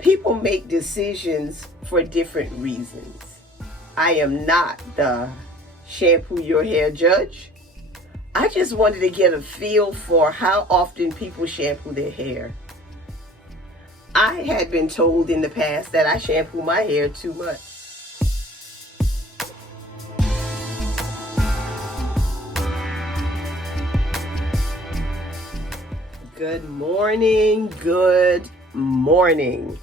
People make decisions for different reasons. I am not the shampoo your hair judge. I just wanted to get a feel for how often people shampoo their hair. I had been told in the past that I shampoo my hair too much. Good morning, good morning.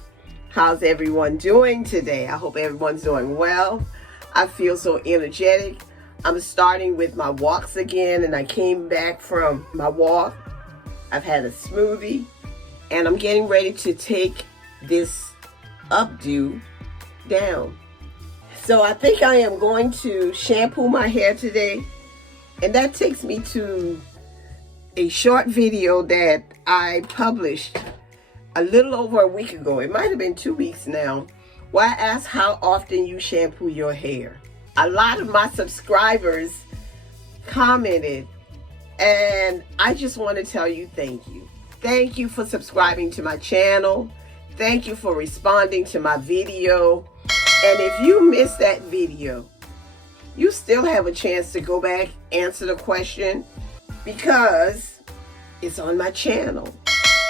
How's everyone doing today? I hope everyone's doing well. I feel so energetic. I'm starting with my walks again, and I came back from my walk. I've had a smoothie, and I'm getting ready to take this updo down. So I think I am going to shampoo my hair today, and that takes me to a short video that I published a little over a week ago. It might have been 2 weeks now, where I asked how often you shampoo your hair. A lot of my subscribers commented, and I just want to tell you thank you. Thank you for subscribing to my channel. Thank you for responding to my video. And if you missed that video, you still have a chance to go back, answer the question, because it's on my channel.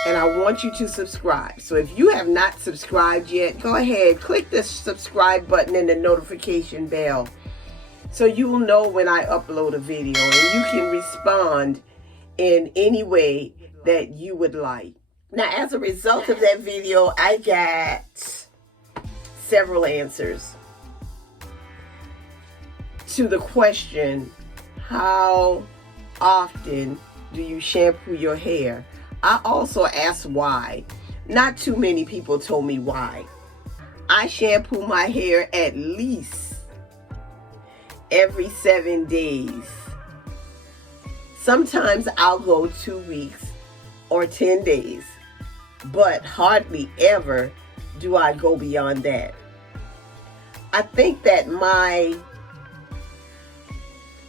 And I want you to subscribe. So if you have not subscribed yet, go ahead, click the subscribe button and the notification bell so you'll know when I upload a video, and you can respond in any way that you would like. Now, as a result of that video, I got several answers to the question, how often do you shampoo your hair? I also asked why. Not too many people told me why. I shampoo my hair at least every 7 days. Sometimes I'll go 2 weeks or 10 days, but hardly ever do I go beyond that. I think that my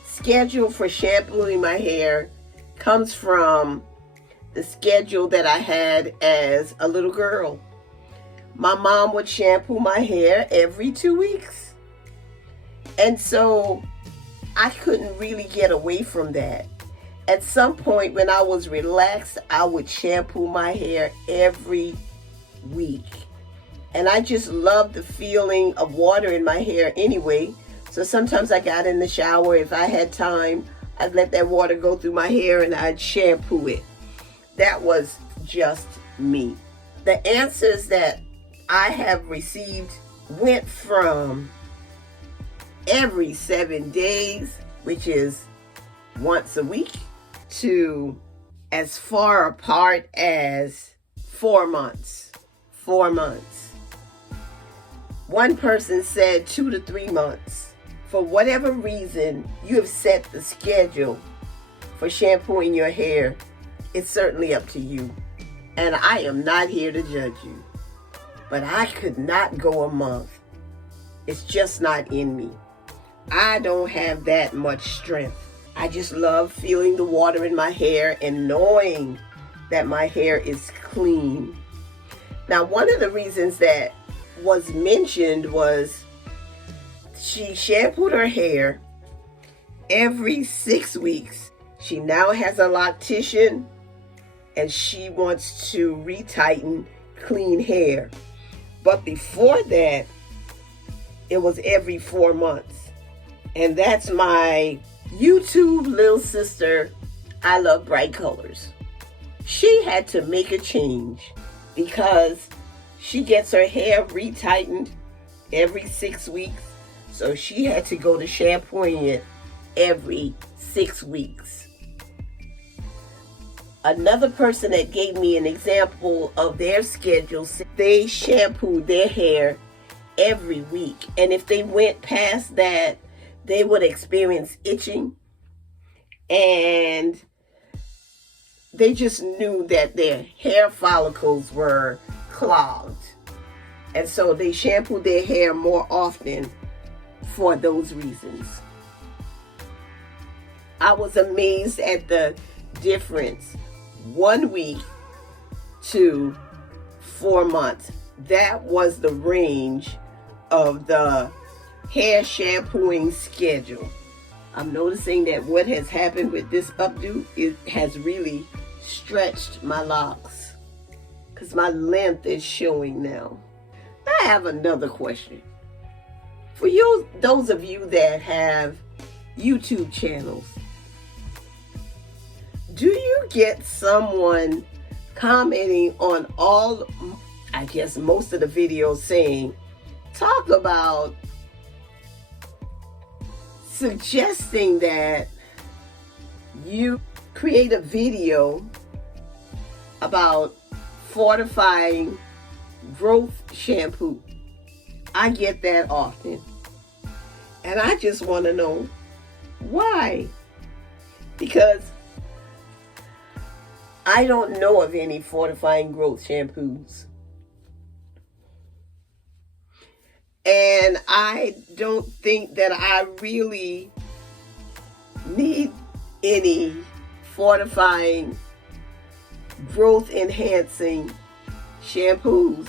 schedule for shampooing my hair comes from the schedule that I had as a little girl. My mom would shampoo my hair every 2 weeks. And so I couldn't really get away from that. At some point when I was relaxed, I would shampoo my hair every week. And I just loved the feeling of water in my hair anyway. So sometimes I got in the shower. If I had time, I'd let that water go through my hair and I'd shampoo it. That was just me. The answers that I have received went from every 7 days, which is once a week, to as far apart as 4 months. 4 months. One person said 2 to 3 months. For whatever reason you have set the schedule for shampooing your hair, it's certainly up to you. And I am not here to judge you. But I could not go a month. It's just not in me. I don't have that much strength. I just love feeling the water in my hair and knowing that my hair is clean. Now, one of the reasons that was mentioned was she shampooed her hair every 6 weeks. She now has a loctician, and she wants to retighten clean hair. But before that, it was every 4 months. And that's my YouTube little sister, I Love Bright Colors. She had to make a change because she gets her hair retightened every 6 weeks. So she had to go to shampooing it every 6 weeks. Another person that gave me an example of their schedule, they shampooed their hair every week. And if they went past that, they would experience itching. And they just knew that their hair follicles were clogged. And so they shampooed their hair more often for those reasons. I was amazed at the difference 1 week to 4 months. that was the range of the hair shampooing schedule. I'm noticing that what has happened with this updo, it has really stretched my locks because my length is showing now. I have another question. For you, those of you that have YouTube channels, do you get someone commenting on all, I guess most of the videos saying, talk about suggesting that you create a video about fortifying growth shampoo? I get that often. And I just want to know why. Because I don't know of any fortifying growth shampoos. And I don't think that I really need any fortifying, growth enhancing shampoos.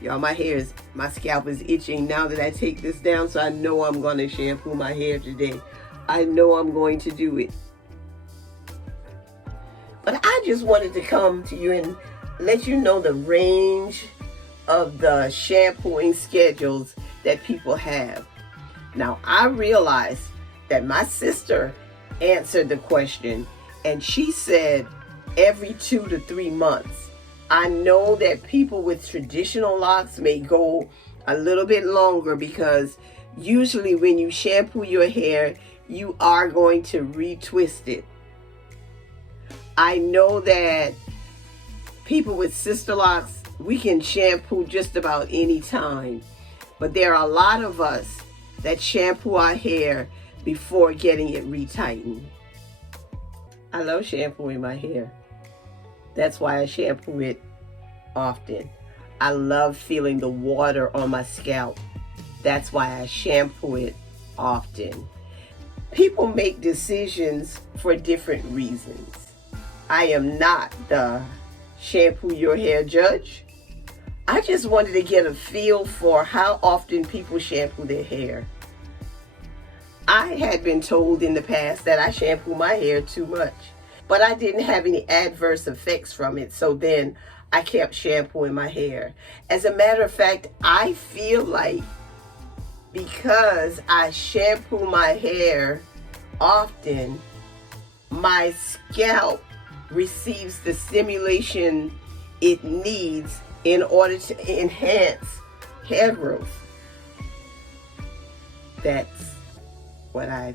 Y'all, my scalp is itching now that I take this down, so I know I'm going to shampoo my hair today. I know I'm going to do it. But I just wanted to come to you and let you know the range of the shampooing schedules that people have. Now, I realized that my sister answered the question, and she said every 2 to 3 months. I know that people with traditional locks may go a little bit longer because usually when you shampoo your hair, you are going to retwist it. I know that people with Sisterlocks, we can shampoo just about any time. But there are a lot of us that shampoo our hair before getting it retightened. I love shampooing my hair. That's why I shampoo it often. I love feeling the water on my scalp. That's why I shampoo it often. People make decisions for different reasons. I am not the shampoo your hair judge. I just wanted to get a feel for how often people shampoo their hair. I had been told in the past that I shampoo my hair too much, but I didn't have any adverse effects from it, so then I kept shampooing my hair. As a matter of fact, I feel like because I shampoo my hair often, my scalp receives the stimulation it needs in order to enhance hair growth. That's what I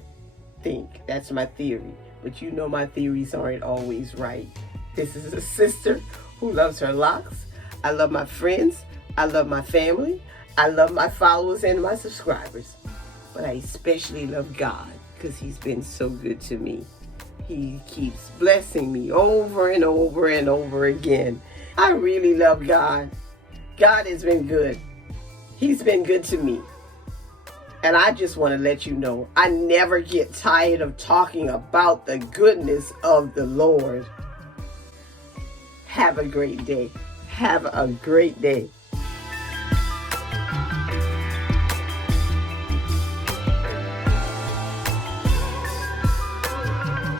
think. That's my theory. But you know my theories aren't always right. This is a sister who loves her locks. I love my friends. I love my family. I love my followers and my subscribers. But I especially love God because He's been so good to me. He keeps blessing me over and over and over again. I really love God. God has been good. He's been good to me. And I just want to let you know, I never get tired of talking about the goodness of the Lord. Have a great day. Have a great day.